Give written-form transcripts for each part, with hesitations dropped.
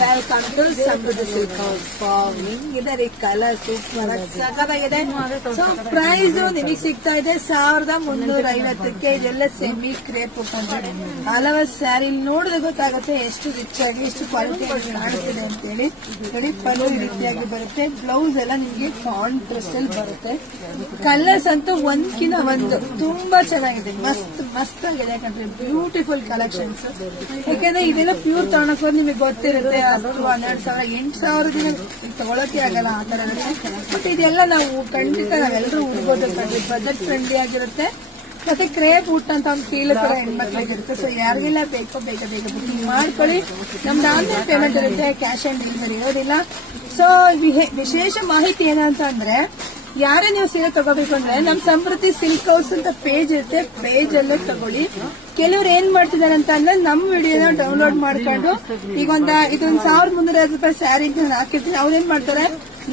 Welcome to Samruddhi silk house. ಹಿಂಗಿದೆ ರೀ colour super ಸಖತ್ತಾಗಿದೆ. ಸೊ ಪ್ರೈಸ್ ನಿಮಗೆ ಸಿಗ್ತಾ ಇದೆ 1350ಕ್ಕೆ. ಇದೆಲ್ಲ ಸೆಮಿ ಕ್ರೇಪ್ ಉಟ್ಕೊಂಡ್ರೆ ಹಲವು ಸ್ಯಾರಿ ನೋಡಿದ್ರೆ ಗೊತ್ತಾಗುತ್ತೆ ಎಷ್ಟು ರಿಚ್ ಆಗಿ ಎಷ್ಟು ಕ್ವಾಲಿಟಿ ಕಾಣಿಸ್ತಿದೆ ಅಂತ ಹೇಳಿ. ನೋಡಿ ಪಲ್ಲು ಈ ರೀತಿಯಾಗಿ ಬರುತ್ತೆ. ಬ್ಲೌಸ್ ಎಲ್ಲ ನಿಮಗೆ ಕಾಂಟ್ರಾಸ್ಟ್ ಅಲ್ಲಿ ಬರುತ್ತೆ. ಕಲರ್ಸ್ ಅಂತೂ ಒಂದ್ಕಿನ ಒಂದು ತುಂಬಾ ಚೆನ್ನಾಗಿದೆ. ಮಸ್ತ್ ಆಗಿದೆ. ಯಾಕಂದ್ರೆ ಬ್ಯೂಟಿಫುಲ್ ಕಲೆಕ್ಷನ್ಸ್. ಯಾಕಂದ್ರೆ ಇದೆಲ್ಲ ಪ್ಯೂರ್ ತಗೊಳಕ್ ನಿಮಗೆ ಗೊತ್ತಿರುತ್ತೆ 10,000, 12,000, 8,000 ತಗೊಳಕ್ಕೆ ಆಗಲ್ಲ ಆ ತರ. ಬಟ್ ಇದೆಲ್ಲ ನಾವು ಖಂಡಿತ ನಾವೆಲ್ಲರೂ ಉಡ್ಬೋದು. ಬಜೆಟ್ ಫ್ರೆಂಡ್ಲಿ ಆಗಿರುತ್ತೆ. ಮತ್ತೆ ಕ್ರೇಪ್ ಊಟ ಅಂತ ಒಂದು ಫೀಲ್ ತರ ಹೆಣ್ಮಕ್ಳಿಗೆ ಇರುತ್ತೆ. ಸೊ ಯಾರಿಗೆಲ್ಲ ಬೇಕೋ ಬೇಗ ಬುಕಿಂಗ್ ಮಾಡ್ಕೊಳ್ಳಿ. ನಮ್ದು ಆನ್ಲೈನ್ ಪೇಮೆಂಟ್ ಇರುತ್ತೆ, ಕ್ಯಾಶ್ ಆನ್ ಡೆಲಿವರಿ ಇರೋದಿಲ್ಲ. ಸೊ ವಿಶೇಷ ಮಾಹಿತಿ ಏನಂತ ಅಂದ್ರೆ, ಯಾರೇ ನೀವು ಸೀರೆ ತಗೋಬೇಕು ಅಂದ್ರೆ ನಮ್ ಸಮೃದ್ಧಿ ಸಿಲ್ಕ್ ಹೌಸ್ ಅಂತ ಪೇಜ್ ಇರುತ್ತೆ, ಪೇಜ್ ಅಲ್ಲೇ ತಗೊಳ್ಳಿ. ಕೆಲವ್ರು ಏನ್ ಮಾಡ್ತಿದಾರೆ ಅಂತ ಅಂದ್ರೆ ನಮ್ ವಿಡಿಯೋನ ಡೌನ್ಲೋಡ್ ಮಾಡ್ಕೊಂಡು ಈಗ ಇದೊಂದು 1,350 ರೂಪಾಯಿ ಸ್ಯಾರಿ ಅಂತ ಹಾಕಿರ್ತೀನಿ. ಅವ್ರೇನ್ ಮಾಡ್ತಾರೆ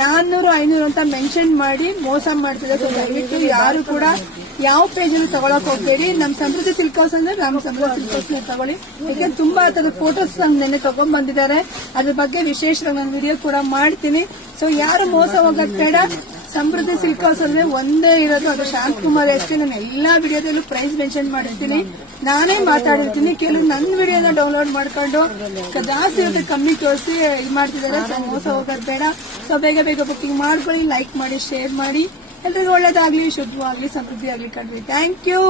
400, 500 ಅಂತ ಮೆನ್ಷನ್ ಮಾಡಿ ಮೋಸ ಮಾಡ್ತಿದ್ದಾರೆ. ಸೊ ದಯವಿಟ್ಟು ಯಾರು ಕೂಡ ಯಾವ ಪೇಜ್ ಅನ್ನು ತಗೊಳಕ್ ಹೋಗ್ಬೇಡಿ. ನಮ್ ಸಮೃದ್ಧಿ ಸಿಲ್ಕ್ ಹೌಸ್ ಅಂದ್ರೆ ನಮ್ ಸಮೃದ್ಧಿ ಸಿಲ್ಕ್ ಹೌಸ್ ತಗೊಳ್ಳಿ. ಯಾಕಂದ್ರೆ ತುಂಬಾ ಆತರ ಫೋಟೋಸ್ ನೆನ್ನೆ ತಗೊಂಡ್ ಬಂದಿದ್ದಾರೆ. ಅದ್ರ ಬಗ್ಗೆ ವಿಶೇಷವಾಗಿ ನಾನು ವಿಡಿಯೋ ಕೂಡ ಮಾಡ್ತೀನಿ. ಸೊ ಯಾರು ಮೋಸ ಹೋಗಕ್ ಬೇಡ. ಸಮೃದ್ಧಿ ಸಿಲ್ಕ್ ಹೌಸ್ ಅಂದ್ರೆ ಒಂದೇ ಇರೋದು, ಅದು ಶಾಂತಕುಮಾರ್ ಅಷ್ಟೇ. ನಾನು ಎಲ್ಲಾ ವಿಡಿಯೋದಲ್ಲೂ ಪ್ರೈಸ್ ಮೆನ್ಷನ್ ಮಾಡಿರ್ತೀನಿ, ನಾನೇ ಮಾತಾಡಿರ್ತೀನಿ. ಕೆಲವು ನನ್ನ ವಿಡಿಯೋನ ಡೌನ್ಲೋಡ್ ಮಾಡ್ಕೊಂಡು ಜಾಸ್ತಿ ಇರುತ್ತೆ ಕಮ್ಮಿ ತೋರಿಸಿ ಇದು ಮಾಡ್ತಿದ್ದಾರೆ. ಸೊ ಮೋಸ ಹೋಗೋದು ಬೇಡ. ಸೊ ಬೇಗ ಬುಕಿಂಗ್ ಮಾಡ್ಕೊಳ್ಳಿ, ಲೈಕ್ ಮಾಡಿ, ಶೇರ್ ಮಾಡಿ. ಎಲ್ರಿಗೂ ಒಳ್ಳೇದಾಗ್ಲಿ, ಶುದ್ಧವಾಗ್ಲಿ, ಸಮೃದ್ಧಿ ಆಗ್ಲಿ ಕಣ್ರಿ. Thank you.